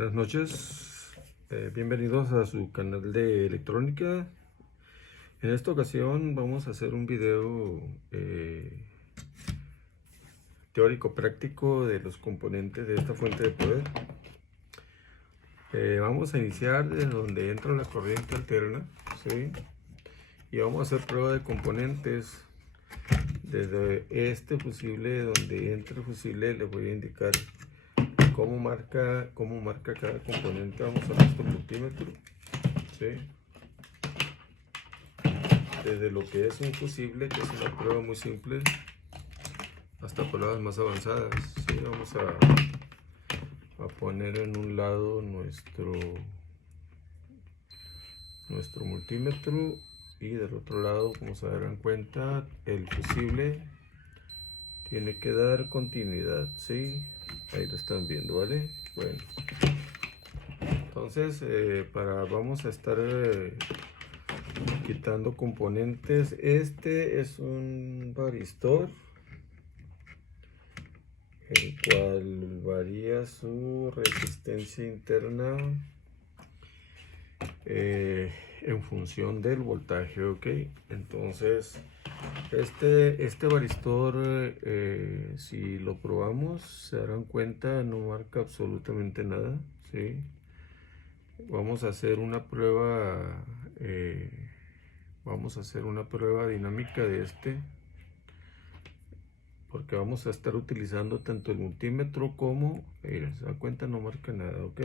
Buenas noches, bienvenidos a su canal de electrónica. En esta ocasión vamos a hacer un video teórico práctico de los componentes de esta fuente de poder. Vamos a iniciar desde donde entra la corriente alterna, ¿sí? Y vamos a hacer prueba de componentes desde este fusible. Donde entra el fusible les voy a indicar cómo marca cada componente. Vamos a nuestro multímetro, ¿sí? Desde lo que es un fusible, que es una prueba muy simple, hasta pruebas más avanzadas, ¿sí? Vamos a poner en un lado nuestro multímetro, y del otro lado, como se darán cuenta, el fusible tiene que dar continuidad, ¿sí? Ahí lo están viendo, ¿vale? Bueno, entonces vamos a estar quitando componentes. Este es un varistor, el cual varía su resistencia interna en función del voltaje, ¿ok? Entonces este varistor, si lo probamos, se darán cuenta, no marca absolutamente nada, ¿sí? Vamos a hacer una prueba dinámica de porque vamos a estar utilizando tanto el multímetro como, mira, se da cuenta, no marca nada, ok.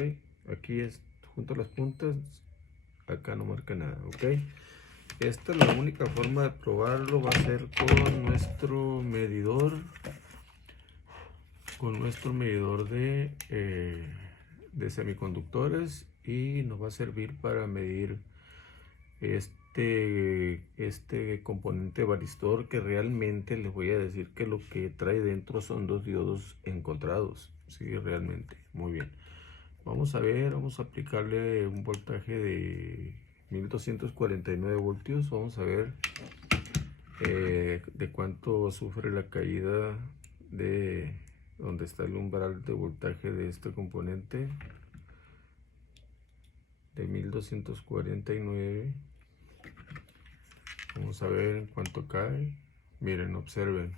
Aquí es junto a las puntas, acá no marca nada, ok. Esta es la única forma de probarlo, va a ser con nuestro medidor de semiconductores, y nos va a servir para medir este componente varistor, que realmente les voy a decir que lo que trae dentro son dos diodos encontrados, sí, realmente. Muy bien, vamos a ver, vamos a aplicarle un voltaje de 1249 voltios. Vamos a ver de cuánto sufre la caída de donde está el umbral de voltaje de este componente de 1249. Vamos a ver en cuánto cae. Miren, observen.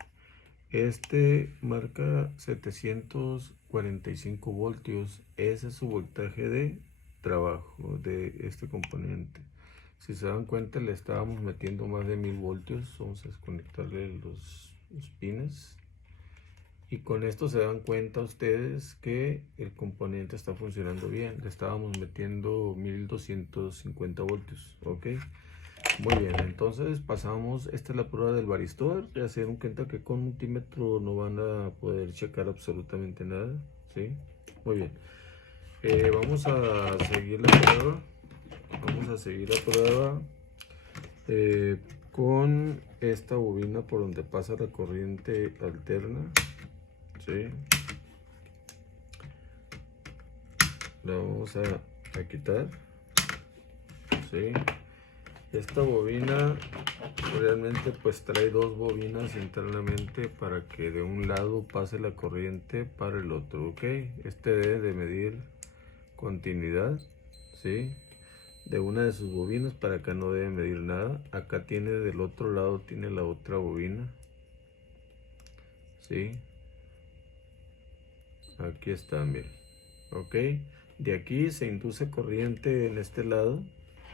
Este marca 745 voltios. Ese es su voltaje de trabajo de este componente. Si se dan cuenta, le estábamos metiendo más de 1000 voltios. Vamos a desconectarle los pines. Y con esto se dan cuenta ustedes que el componente está funcionando bien. Le estábamos metiendo 1250 voltios. Ok. Muy bien, entonces pasamos. Esta es la prueba del varistor. Ya se dieron cuenta que con multímetro no van a poder checar absolutamente nada, ¿sí? Muy bien. Vamos a seguir la prueba. Con esta bobina por donde pasa la corriente alterna, ¿sí? La vamos a quitar, ¿sí? Esta bobina realmente pues trae dos bobinas internamente para que de un lado pase la corriente para el otro, ok. Este debe de medir continuidad, ¿sí? De una de sus bobinas. Para acá no debe medir nada. Acá tiene, del otro lado tiene la otra bobina, ¿sí? Aquí está, miren, ok. De aquí se induce corriente en este lado,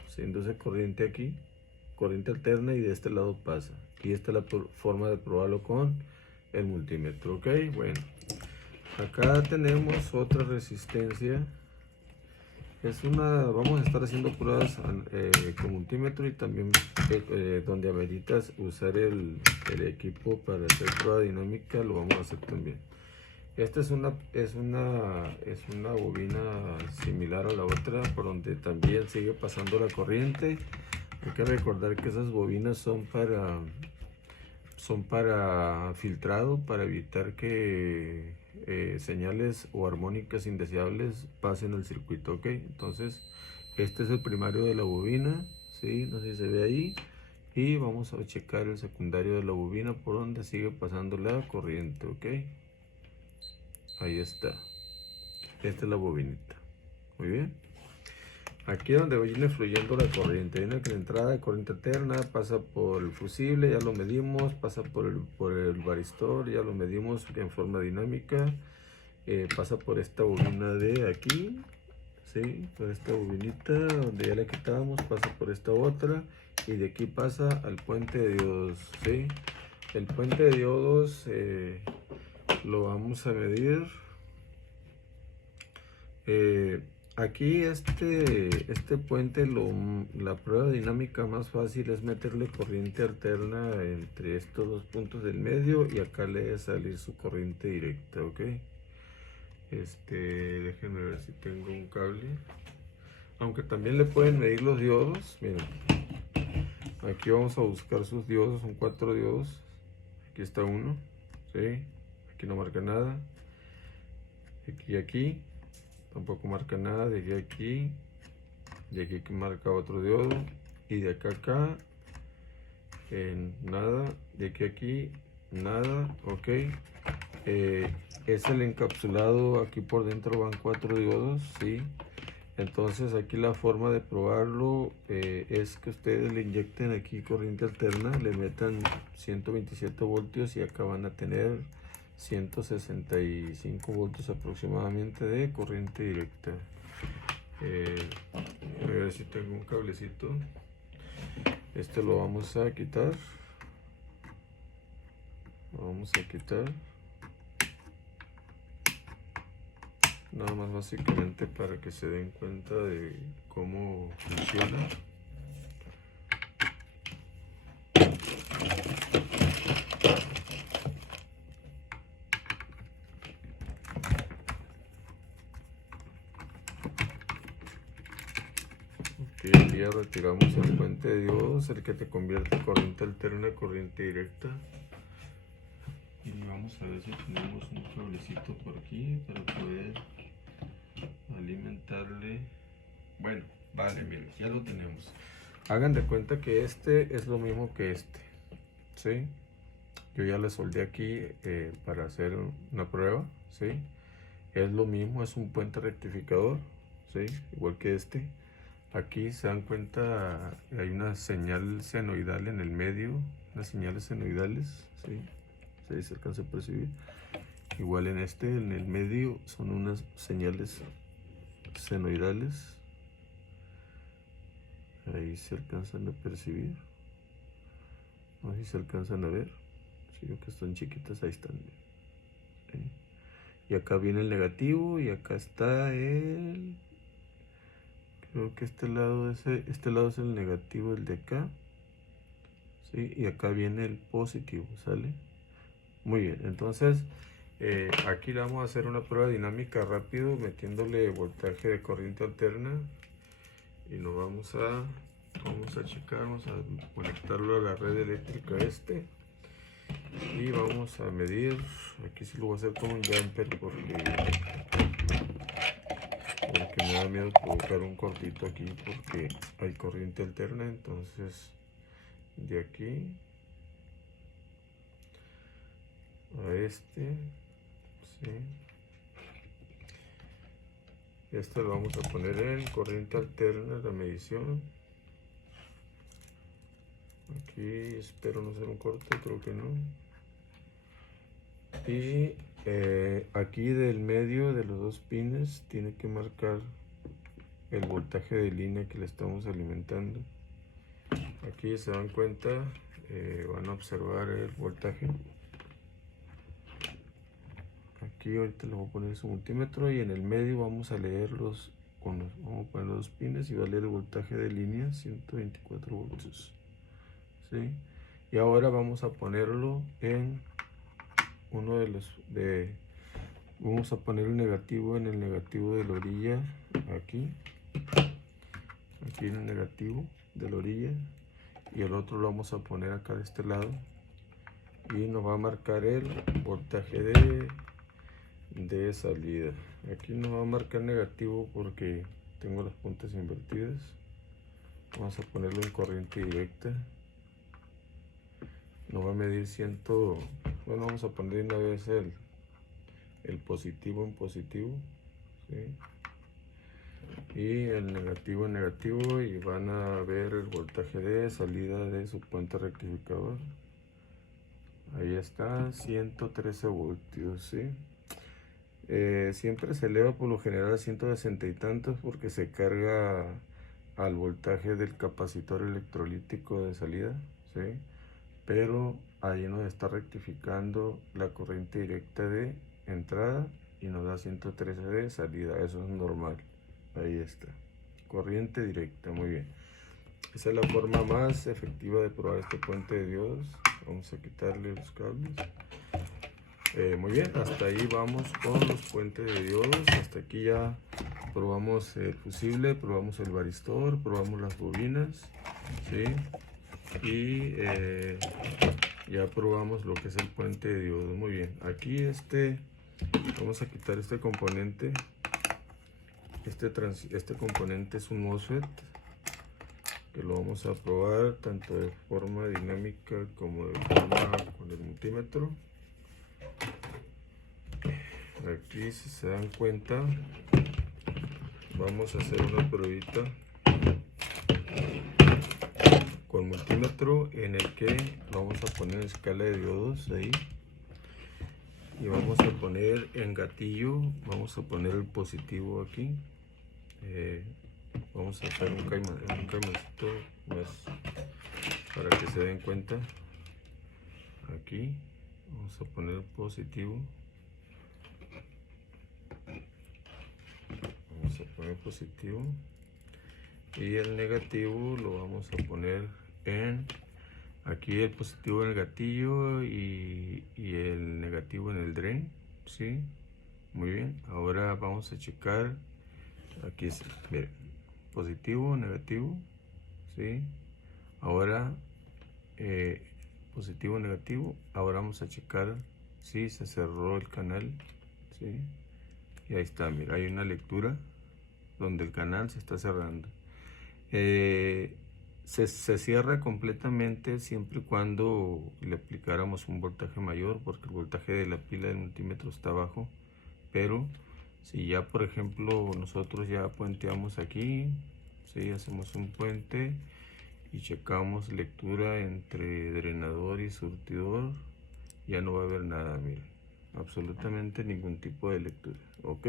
se induce corriente aquí, corriente alterna, y de este lado pasa. Y esta es la forma de probarlo con el multímetro, ok. Bueno, acá tenemos otra resistencia. Vamos a estar haciendo pruebas con multímetro, y también donde ameritas usar el equipo para hacer prueba dinámica, lo vamos a hacer también. Esta es una bobina similar a la otra, por donde también sigue pasando la corriente. Hay que recordar que esas bobinas son para filtrado, para evitar que señales o armónicas indeseables pasen al circuito, ok. Entonces este es el primario de la bobina, ¿sí? No sé si se ve ahí. Y vamos a checar el secundario de la bobina, por donde sigue pasando la corriente, ok. Ahí está. Esta es la bobinita, Muy bien. Aquí es donde viene fluyendo la corriente. Viene que la entrada de corriente alterna pasa por el fusible, ya lo medimos, pasa por el varistor, ya lo medimos en forma dinámica, pasa por esta bobina de aquí, ¿sí? Por esta bobinita donde ya la quitamos, pasa por esta otra y de aquí pasa al puente de diodos, ¿sí? El puente de diodos lo vamos a medir. Aquí este puente, la prueba dinámica más fácil es meterle corriente alterna entre estos dos puntos del medio y acá le debe salir su corriente directa, ¿ok? Déjenme ver si tengo un cable. Aunque también le pueden medir los diodos, miren. Aquí vamos a buscar sus diodos, son 4 diodos. Aquí está uno, ¿sí? Aquí no marca nada. Aquí. Tampoco marca nada, de aquí a aquí, y aquí que marca otro diodo, y de acá a acá, nada, de aquí a aquí, nada, ok. Es el encapsulado, aquí por dentro van 4 diodos, sí. Entonces aquí la forma de probarlo es que ustedes le inyecten aquí corriente alterna, le metan 127 voltios y acá van a tener 165 voltios aproximadamente de corriente directa. A ver si tengo un cablecito. Este lo vamos a quitar. Lo vamos a quitar. Nada más básicamente para que se den cuenta de cómo funciona. Aquí ya retiramos el puente de diodos, el que te convierte corriente alterna a corriente directa. Y vamos a ver si tenemos un cablecito por aquí para poder alimentarle. Bueno, vale, miren, ya lo tenemos. Hagan de cuenta que este es lo mismo que este, ¿sí? Yo ya le soldé aquí para hacer una prueba, ¿sí? Es lo mismo, es un puente rectificador, ¿sí? Igual que este. Aquí se dan cuenta, hay una señal senoidal en el medio, unas señales senoidales, ¿sí? ¿Sí se alcanza a percibir? Igual en el medio, son unas señales senoidales. Ahí se alcanzan a percibir. No sé si se alcanzan a ver. Si veo que están chiquitas, ahí están. ¿Sí? Y acá viene el negativo y acá está el... Creo que este lado es el negativo, el de acá. ¿Sí? Y acá viene el positivo, ¿sale? Muy bien, entonces aquí vamos a hacer una prueba dinámica rápido metiéndole voltaje de corriente alterna y nos vamos a checar, vamos a conectarlo a la red eléctrica y vamos a medir. Aquí sí lo voy a hacer con un jumper porque me da miedo provocar un cortito aquí porque hay corriente alterna. Entonces de aquí a ¿sí? Esto lo vamos a poner en corriente alterna, la medición. Aquí espero no ser un corte, creo que no. Y aquí del medio de los dos pines tiene que marcar el voltaje de línea que le estamos alimentando. Aquí se dan cuenta, van a observar el voltaje. Aquí ahorita le voy a poner su multímetro y en el medio vamos a leer vamos a poner los dos pines y va a leer el voltaje de línea, 124 voltios. ¿Sí? Y ahora vamos a ponerlo en uno de los vamos a poner el negativo en el negativo de la orilla, aquí en el negativo de la orilla, y el otro lo vamos a poner acá de este lado y nos va a marcar el voltaje de salida. Aquí nos va a marcar negativo porque tengo las puntas invertidas. Vamos a ponerlo en corriente directa. Nos va a medir bueno, vamos a poner una vez el positivo en positivo, ¿sí? y el negativo en negativo, y van a ver el voltaje de salida de su puente rectificador. Ahí está, 113 voltios, ¿sí? Siempre se eleva por lo general a 160 y tantos porque se carga al voltaje del capacitor electrolítico de salida, ¿sí? Pero ahí nos está rectificando la corriente directa de entrada y nos da 113 de salida. Eso es normal. Ahí está, corriente directa. Muy bien, esa es la forma más efectiva de probar este puente de diodos. Vamos a quitarle los cables. Muy bien, hasta ahí vamos con los puentes de diodos. Hasta aquí ya probamos el fusible, probamos el varistor, probamos las bobinas, ¿sí? Y ya probamos lo que es el puente de diodos. Muy bien, aquí vamos a quitar este componente. Este componente es un MOSFET que lo vamos a probar tanto de forma dinámica como de forma con el multímetro. Aquí, si se dan cuenta, vamos a hacer una pruebita con multímetro en el que vamos a poner en escala de diodos ahí, y vamos a poner en gatillo, vamos a poner el positivo aquí. Vamos a hacer un caimancito más para que se den cuenta. Aquí vamos a poner el positivo. Vamos a poner positivo, y el negativo lo vamos a poner aquí el positivo en el gatillo y el negativo en el drain, ¿sí? Muy bien, ahora vamos a checar. Aquí es, miren, positivo, negativo, ¿sí? Ahora positivo, negativo. Ahora vamos a checar si se cerró el canal, ¿sí? Y ahí está, mira, hay una lectura donde el canal se está cerrando. Se cierra completamente siempre y cuando le aplicáramos un voltaje mayor, porque el voltaje de la pila del multímetro está bajo. Pero si ya, por ejemplo, nosotros ya puenteamos aquí, ¿sí? Hacemos un puente y checamos lectura entre drenador y surtidor, ya no va a haber nada, miren, absolutamente ningún tipo de lectura. Ok,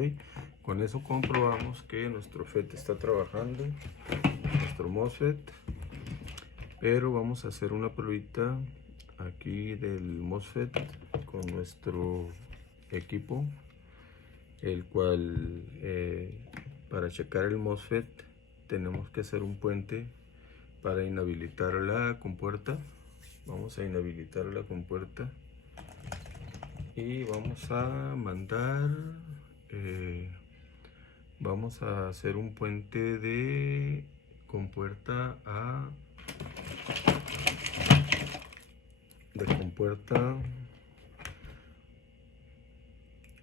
con eso comprobamos que nuestro FET está trabajando, nuestro MOSFET. Pero vamos a hacer una pruebita aquí del MOSFET con nuestro equipo, el cual para checar el MOSFET tenemos que hacer un puente para inhabilitar la compuerta. Vamos a inhabilitar la compuerta y vamos a mandar, vamos a hacer un puente de compuerta a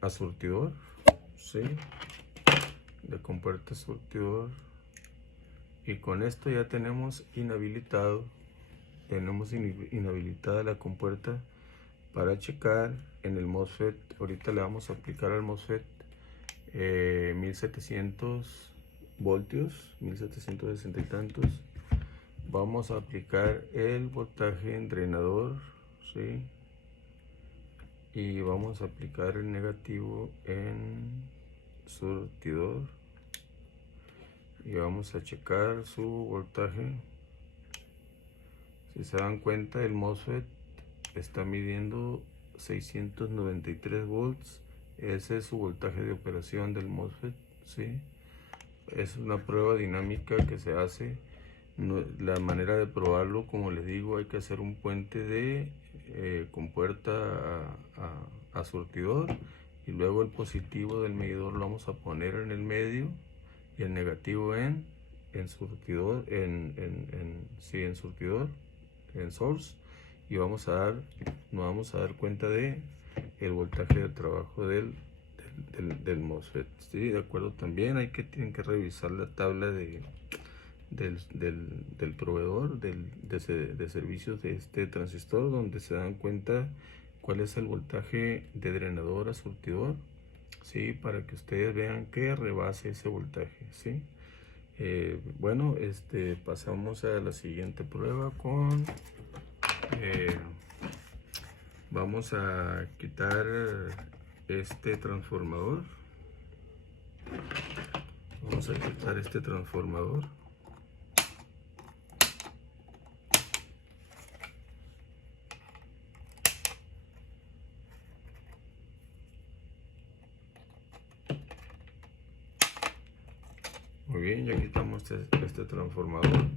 surtidor, ¿sí? De compuerta a surtidor, y con esto ya tenemos inhabilitada la compuerta para checar en el MOSFET. Ahorita le vamos a aplicar al MOSFET 1700 voltios, 1760 y tantos. Vamos a aplicar el voltaje en drenador, ¿sí? Y vamos a aplicar el negativo en surtidor, y vamos a checar su voltaje. Si se dan cuenta, el MOSFET está midiendo 693 volts. Ese es su voltaje de operación del MOSFET, ¿sí? Es una prueba dinámica que se hace. La manera de probarlo, como les digo, hay que hacer un puente de compuerta a surtidor, y luego el positivo del medidor lo vamos a poner en el medio y el negativo en surtidor, en surtidor, en source, y nos vamos a dar cuenta de el voltaje de trabajo del MOSFET, ¿sí? De acuerdo. También tienen que revisar la tabla del proveedor de servicios de este transistor, donde se dan cuenta cuál es el voltaje de drenador a surtidor ¿sí? Para que ustedes vean que rebase ese voltaje, ¿sí? Bueno, pasamos a la siguiente prueba con... vamos a quitar este transformador. Vamos a quitar este transformador. Muy bien, ya quitamos este transformador.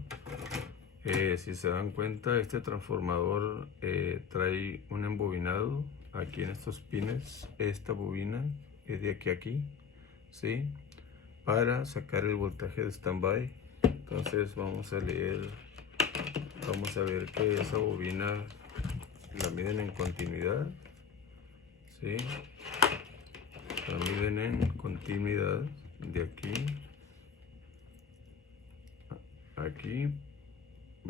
Si se dan cuenta, este transformador trae un embobinado aquí en estos pines. Esta bobina es de aquí a aquí, ¿sí? Para sacar el voltaje de standby. Entonces vamos a leer, vamos a ver que esa bobina la miden en continuidad, ¿sí? La miden en continuidad de aquí a aquí.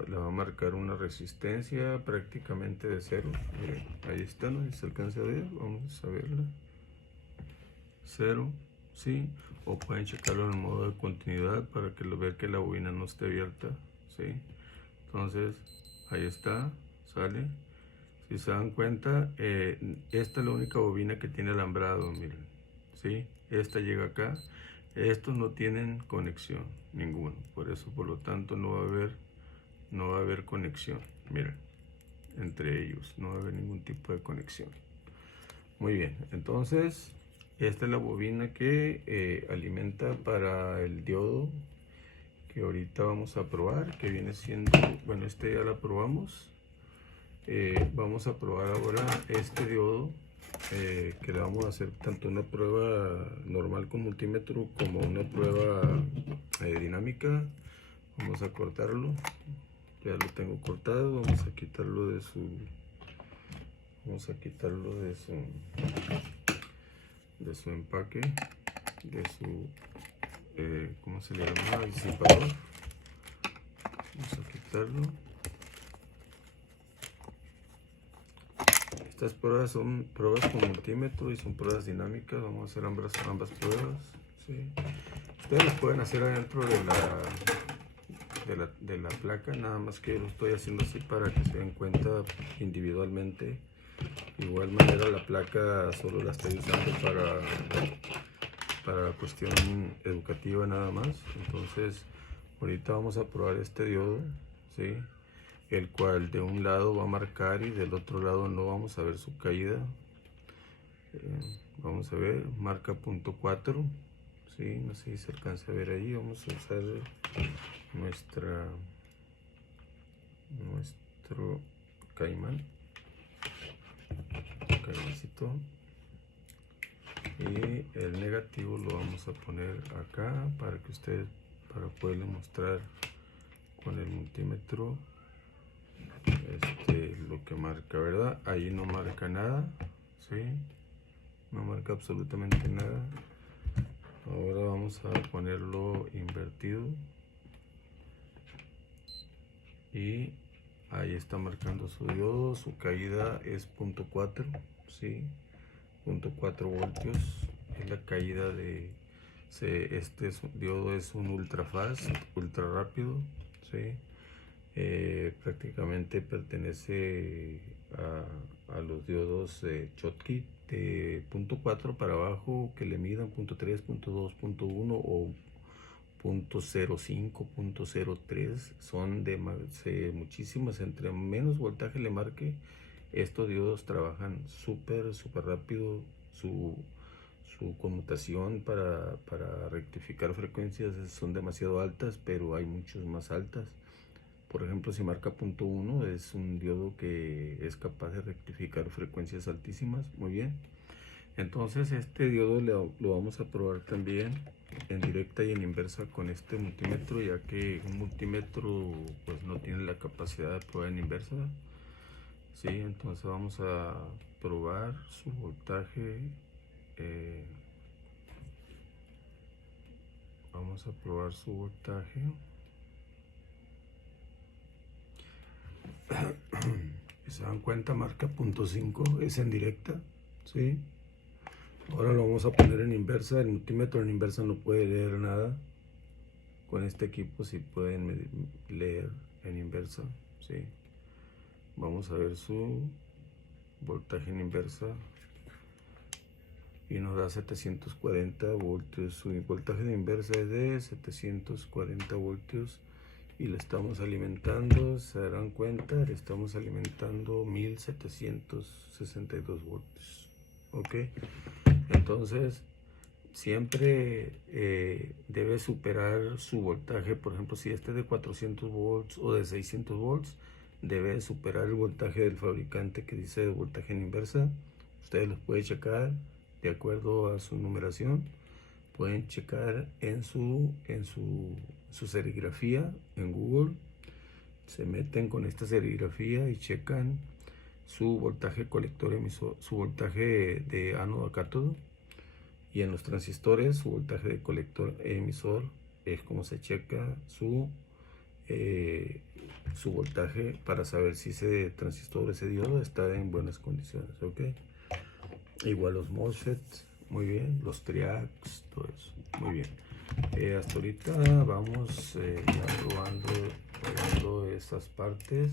Le va a marcar una resistencia prácticamente de cero. Miren, ahí está, ¿no? Si se alcanza a ver, vamos a verla. Cero, ¿sí? O pueden checarlo en modo de continuidad para que lo vean que la bobina no esté abierta, ¿sí? Entonces, ahí está, sale. Si se dan cuenta, esta es la única bobina que tiene alambrado, miren, ¿sí? Esta llega acá. Estos no tienen conexión, ninguno. Por eso, por lo tanto, no va a haber conexión, miren, entre ellos. No va a haber ningún tipo de conexión. Muy bien, entonces, esta es la bobina que alimenta para el diodo que ahorita vamos a probar, que viene siendo, bueno, ya la probamos. Vamos a probar ahora este diodo, que le vamos a hacer tanto una prueba normal con multímetro como una prueba dinámica. Vamos a cortarlo, ya lo tengo cortado. Vamos a quitarlo de su empaque, de su ¿cómo se le llama? Disipador. Vamos a quitarlo. Estas pruebas son pruebas con multímetro y son pruebas dinámicas. Vamos a hacer ambas pruebas, ¿sí? Ustedes las pueden hacer adentro de la placa, nada más que lo estoy haciendo así para que se den cuenta individualmente. De igual manera, la placa solo la estoy usando para cuestión educativa nada más. Entonces, ahorita vamos a probar este diodo, ¿sí? El cual de un lado va a marcar y del otro lado no. Vamos a ver su caída. Vamos a ver, marca punto 4, ¿sí? No sé si se alcanza a ver ahí. Vamos a usar nuestro caimancito, y el negativo lo vamos a poner acá para poderle mostrar con el multímetro lo que marca, ¿verdad? Ahí no marca nada, ¿sí? No marca absolutamente nada. Ahora vamos a ponerlo invertido y ahí está marcando su diodo. Su caída es 0.4, ¿sí? 0.4 voltios es la caída de diodo. Es un ultra fast, ultra rápido, ¿sí? Prácticamente pertenece a los diodos Schottky de 0.4 para abajo, que le midan 0.3, 0.2, 0.1 o 0.05, 0.03. Son de muchísimas. Entre menos voltaje le marque, estos diodos trabajan súper rápido. Su conmutación para rectificar frecuencias son demasiado altas, pero hay muchas más altas. Por ejemplo, si marca 0.1, es un diodo que es capaz de rectificar frecuencias altísimas. Muy bien. Entonces este diodo lo vamos a probar también en directa y en inversa con este multímetro, ya que un multímetro pues no tiene la capacidad de probar en inversa, ¿sí? Entonces vamos a probar su voltaje. Vamos a probar su voltaje. Si se dan cuenta, marca 0.5, es en directa, ¿sí? Ahora lo vamos a poner en inversa. El multímetro en inversa no puede leer nada. Con este equipo sí pueden leer en inversa. ¿Sí? Vamos a ver su voltaje en inversa. Y nos da 740 voltios. Su voltaje de inversa es de 740 voltios. Y le estamos alimentando, se darán cuenta, le estamos alimentando 1762 voltios. Ok. Entonces, siempre debe superar su voltaje. Por ejemplo, si este es de 400 volts o de 600 volts, debe superar el voltaje del fabricante que dice voltaje en inversa. Ustedes los pueden checar de acuerdo a su numeración. Pueden checar en su serigrafía en Google. Se meten con esta serigrafía y checan su voltaje colector emisor, su voltaje de ánodo a cátodo. Y en los transistores, su voltaje de colector emisor es como se checa su voltaje para saber si ese transistor, ese diodo está en buenas condiciones. ¿Ok? Igual los MOSFETs, muy bien, los triacs, todo eso, muy bien. Hasta ahorita vamos ya probando estas partes.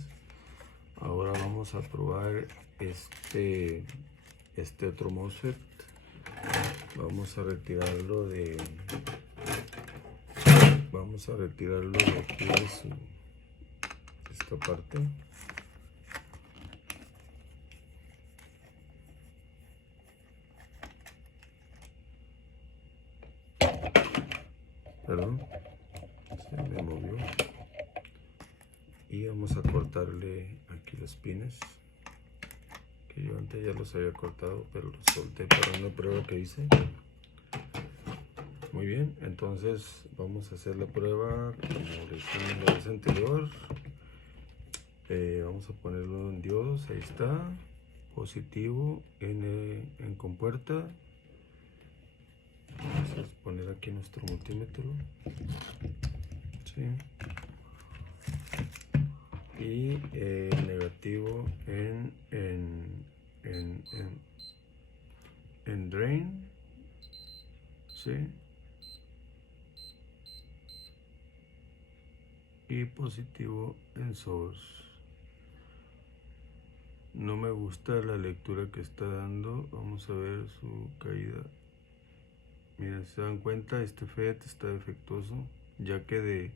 Ahora vamos a probar este otro MOSFET. Vamos a retirarlo de aquí de esta parte. Perdón, se me movió. Y vamos a cortarle aquí los pines, que yo antes ya los había cortado, pero los solté para una prueba que hice. Muy bien, entonces vamos a hacer la prueba como le hicimos la vez anterior. Vamos a ponerlo en diodos, ahí está, positivo en compuerta. Vamos a poner aquí nuestro multímetro. ¿Sí? Y negativo en drain. ¿Sí? Y positivo en source. No me gusta la lectura que está dando. Vamos a ver su caída. Miren, se dan cuenta, este FET está defectuoso, ya que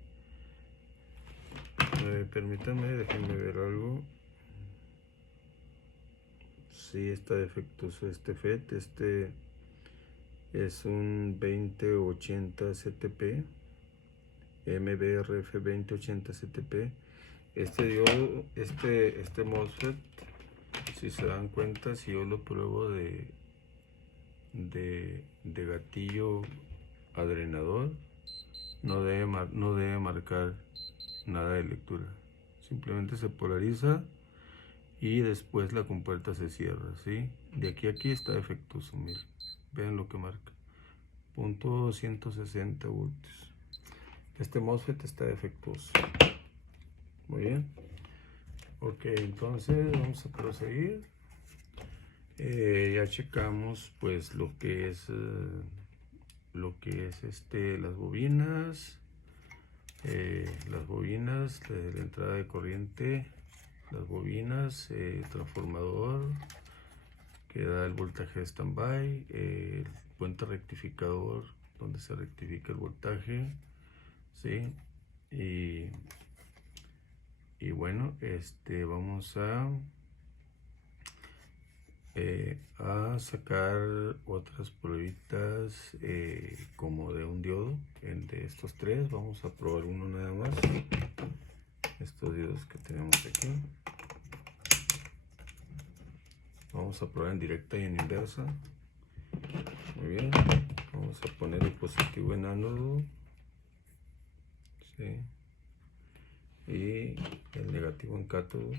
permítanme, déjenme ver algo. Sí, está defectuoso este FET. Este es un 2080 CTP, MBRF 2080 CTP. Este diodo, este MOSFET, si se dan cuenta, si yo lo pruebo de gatillo a drenador, no debe marcar nada de lectura. Simplemente se polariza y después la compuerta se cierra, ¿sí? De aquí a aquí está defectuoso, miren. Vean lo que marca. Punto 160 voltios. Este MOSFET está defectuoso. Muy bien. Ok, entonces vamos a proseguir. Ya checamos pues lo que es las bobinas. Las bobinas de la entrada de corriente, las bobinas, transformador que da el voltaje de standby, el puente rectificador donde se rectifica el voltaje, ¿sí? Y bueno, vamos a sacar otras pruebitas como de un diodo. De estos tres vamos a probar uno nada más, estos diodos que tenemos aquí. Vamos a probar en directa y en inversa. Muy bien, vamos a poner el positivo en ánodo, ¿sí? Y el negativo en cátodo.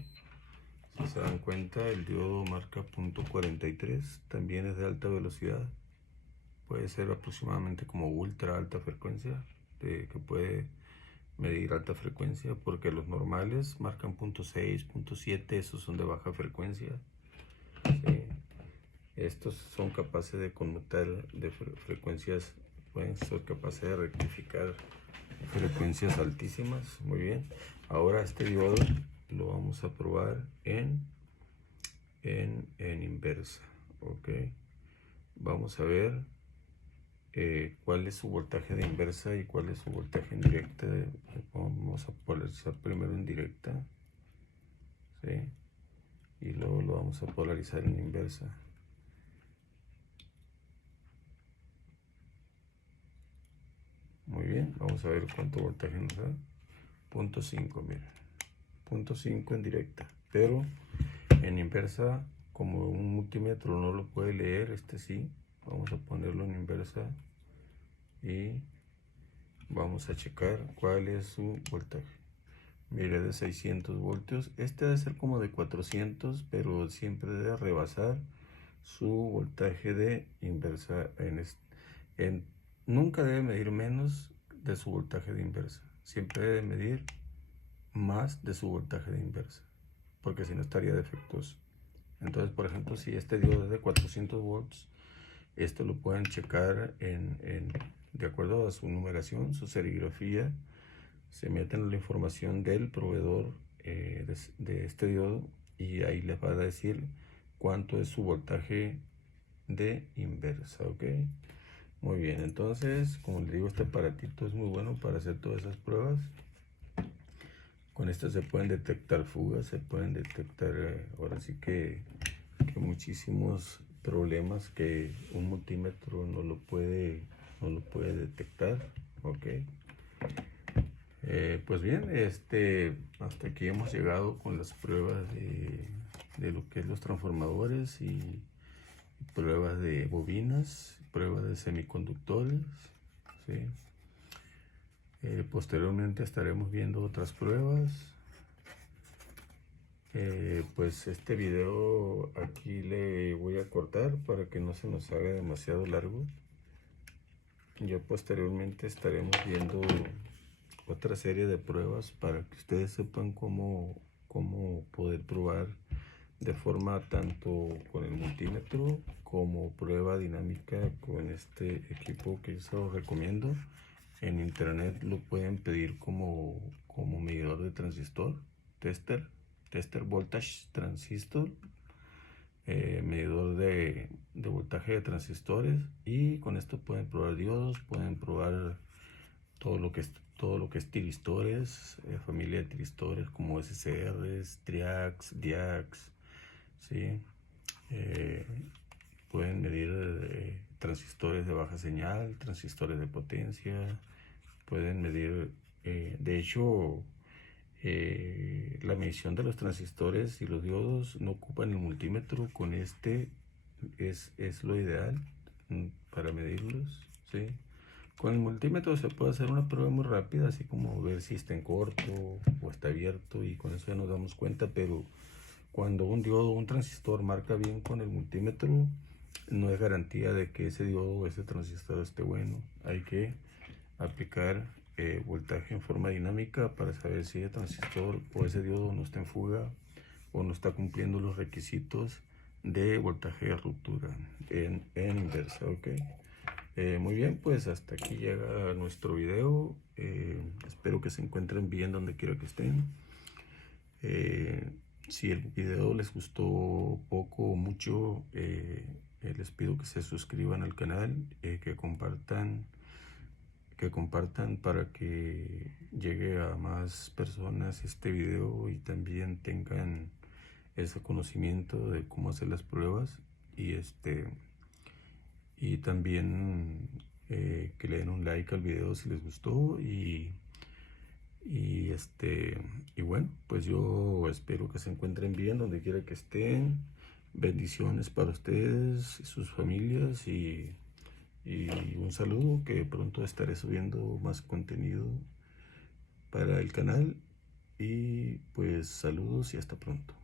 Si se dan cuenta, el diodo marca punto 43, también es de alta velocidad. Puede ser aproximadamente como ultra alta frecuencia, que puede medir alta frecuencia, porque los normales marcan punto 6, punto 7, esos son de baja frecuencia. ¿Sí? Estos son capaces de conmutar de frecuencias, pueden ser capaces de rectificar frecuencias altísimas. Muy bien, ahora este diodo lo vamos a probar en inversa. Ok, vamos a ver cuál es su voltaje de inversa y cuál es su voltaje en directa. Vamos a polarizar primero en directa, ¿sí? Y luego lo vamos a polarizar en inversa. Muy bien, vamos a ver cuánto voltaje nos da. 0.5, mira, 0.5 en directa, pero en inversa, como un multímetro no lo puede leer, este sí, vamos a ponerlo en inversa y vamos a checar cuál es su voltaje. Mire, de 600 voltios, este debe ser como de 400, pero siempre debe rebasar su voltaje de inversa. Nunca debe medir menos de su voltaje de inversa, siempre debe medir más de su voltaje de inversa, porque si no estaría defectuoso. Entonces, por ejemplo, si este diodo es de 400 volts, esto lo pueden checar de acuerdo a su numeración, su serigrafía. Se meten la información del proveedor de este diodo y ahí les va a decir cuánto es su voltaje de inversa. Ok, muy bien. Entonces, como les digo, este aparatito es muy bueno para hacer todas esas pruebas. Con este se pueden detectar fugas, se pueden detectar ahora sí que muchísimos problemas que un multímetro no lo puede detectar. Ok, pues bien, hasta aquí hemos llegado con las pruebas de lo que es los transformadores y pruebas de bobinas, pruebas de semiconductores, ¿sí? Posteriormente estaremos viendo otras pruebas. Pues este video aquí le voy a cortar para que no se nos haga demasiado largo. Ya posteriormente estaremos viendo otra serie de pruebas para que ustedes sepan cómo poder probar de forma tanto con el multímetro como prueba dinámica con este equipo que yo se los recomiendo. En internet lo pueden pedir como medidor de transistor, tester voltage transistor, medidor de voltaje de transistores, y con esto pueden probar diodos, pueden probar todo lo que es tiristores, familia de tiristores como SCRs, triacs, diacs, ¿sí? Pueden medir transistores de baja señal, transistores de potencia, pueden medir, de hecho, la medición de los transistores y los diodos no ocupan el multímetro. Con este es lo ideal para medirlos, ¿sí? Con el multímetro se puede hacer una prueba muy rápida, así como ver si está en corto o está abierto, y con eso ya nos damos cuenta. Pero cuando un diodo o un transistor marca bien con el multímetro, no es garantía de que ese diodo o ese transistor esté bueno. Hay que aplicar voltaje en forma dinámica para saber si el transistor o ese diodo no está en fuga o no está cumpliendo los requisitos de voltaje de ruptura en inversa. Ok, muy bien, pues hasta aquí llega nuestro video. Espero que se encuentren bien donde quiera que estén. Si el video les gustó poco o mucho, les pido que se suscriban al canal, que compartan para que llegue a más personas este video y también tengan ese conocimiento de cómo hacer las pruebas, y también que le den un like al video si les gustó. Y bueno, pues yo espero que se encuentren bien donde quiera que estén. Bendiciones para ustedes y sus familias, y un saludo, que pronto estaré subiendo más contenido para el canal. Y pues saludos y hasta pronto.